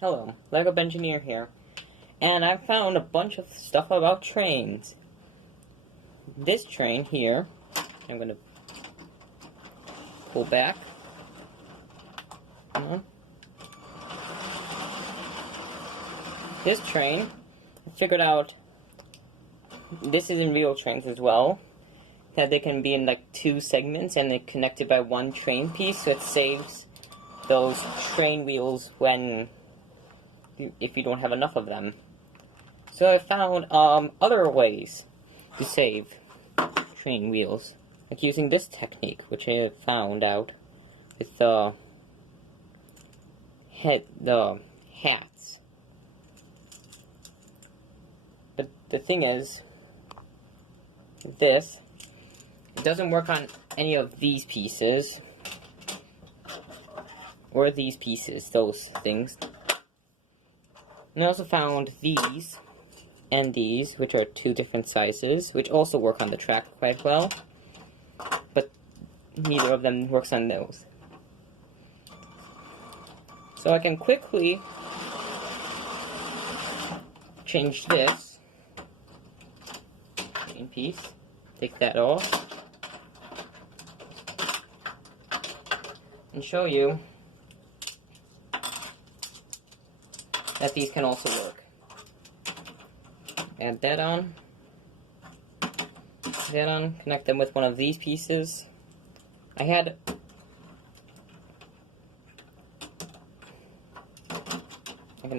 Hello, Lego Engineer here, and I found a bunch of stuff about trains. This train here, I'm gonna pull back. This train, I figured out, this is in real trains as well, that they can be in like two segments and they're connected by one train piece, so it saves those train wheels if you don't have enough of them. So I found other ways to save train wheels, like using this technique, which I found out with the hats. But the thing is, it doesn't work on any of these pieces, or these pieces, those things. And I also found these and these, which are two different sizes, which also work on the track quite well, but neither of them works on those. So I can quickly change this in piece, take that off, and show you that these can also work. Add that on, connect them with one of these pieces. I can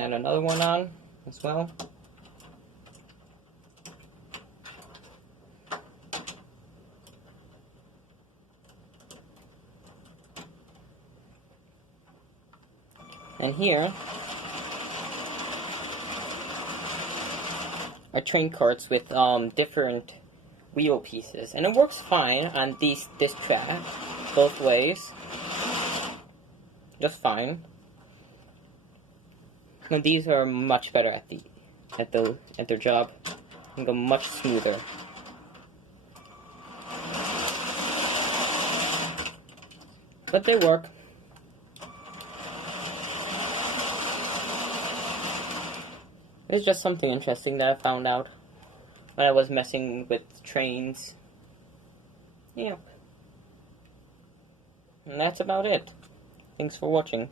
add another one on as well. And here are train carts with different wheel pieces, and it works fine on this track, both ways, just fine. And these are much better at their job, and go much smoother. But they work. It's just something interesting that I found out when I was messing with trains. Yeah. And that's about it. Thanks for watching.